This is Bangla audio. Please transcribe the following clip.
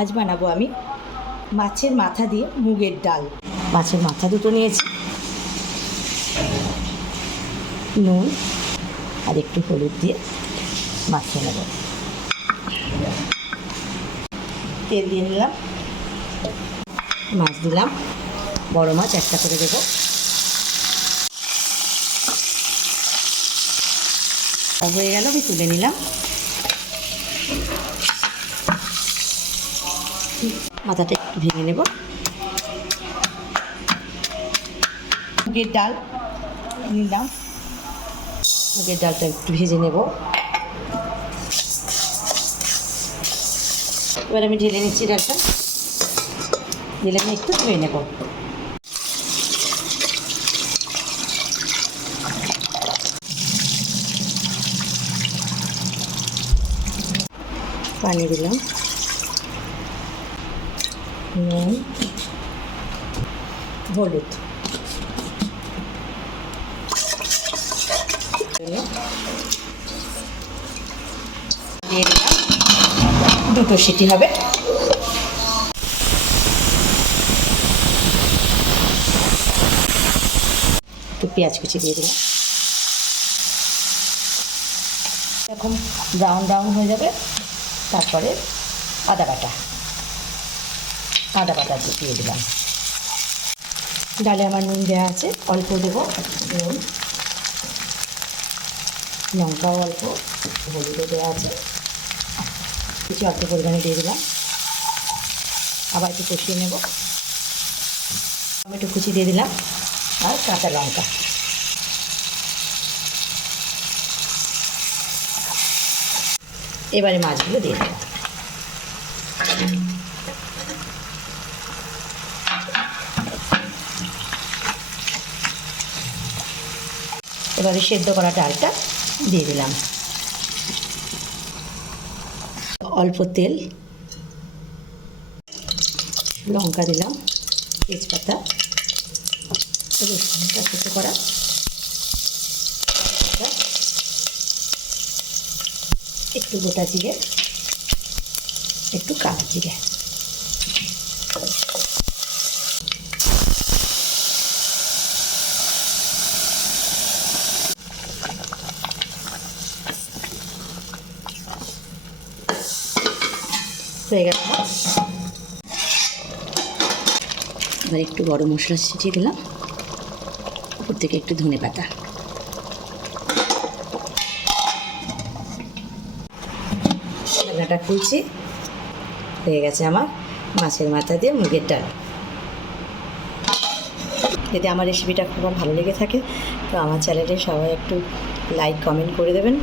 আজ বানাবো আমি মাছের মাথা দিয়ে মুগের ডাল। মাছের মাথা দুটো নিয়েছি। নুন আর একটু হলুদ দিয়ে মাখিয়ে নেব। তেল দিয়ে নিলাম। মাছ দিলাম। বড় মাছ একটা করে দেবো। হয়ে গেল, আমি তুলে নিলাম। মাথাটা একটু ভেঙে নেব। মুগের ডাল নিলাম মুগের ডালটা একটু ভেজে নেব। এবার আমি ঢেলে নিচ্ছি ডালটা। ঢেলে আমি একটু ধুয়ে নেব। পানি দিলাম। নুন, হলুদ। দিয়ে দুটো সিটি হবে। একটু পেঁয়াজ কুচি দিয়ে দিলাম। এরকম ব্রাউন ব্রাউন হয়ে যাবে। তারপরে আদা বাটা। আদা বাটা দিয়ে দিলাম। ডালে আমার নুন দেওয়া আছে, অল্প দেবো, নুন। লঙ্কাও অল্প, হলুদও দেওয়া আছে। কিছু অল্প পরিমাণে দিয়ে দিলাম। আবার একটু কষিয়ে নেব। টমেটো কুচি দিয়ে দিলাম, আর কাঁচা লঙ্কা। এবারে মাছগুলো দিয়ে দিলাম। এবারে সেদ্ধ করা ডালটা দিয়ে দিলাম। অল্প তেল, লঙ্কা দিলাম, তেজপাতা, রসুনটা সেদ্ধ করা একটু গোটা জিরে, একটু কালো জিরে। হয়ে গেল। এবার একটু গরম মশলা ছিটিয়ে দিলাম। উপর থেকে একটু ধনে পাতা। ঢাকাটা খুলছি হয়ে গেছে আমার মাছের মাথা দিয়ে মুগের ডাল। যদি আমার রেসিপিটা খুব ভালো লেগে থাকে, তো আমার চ্যানেলে সবাই একটু লাইক কমেন্ট করে দেবেন।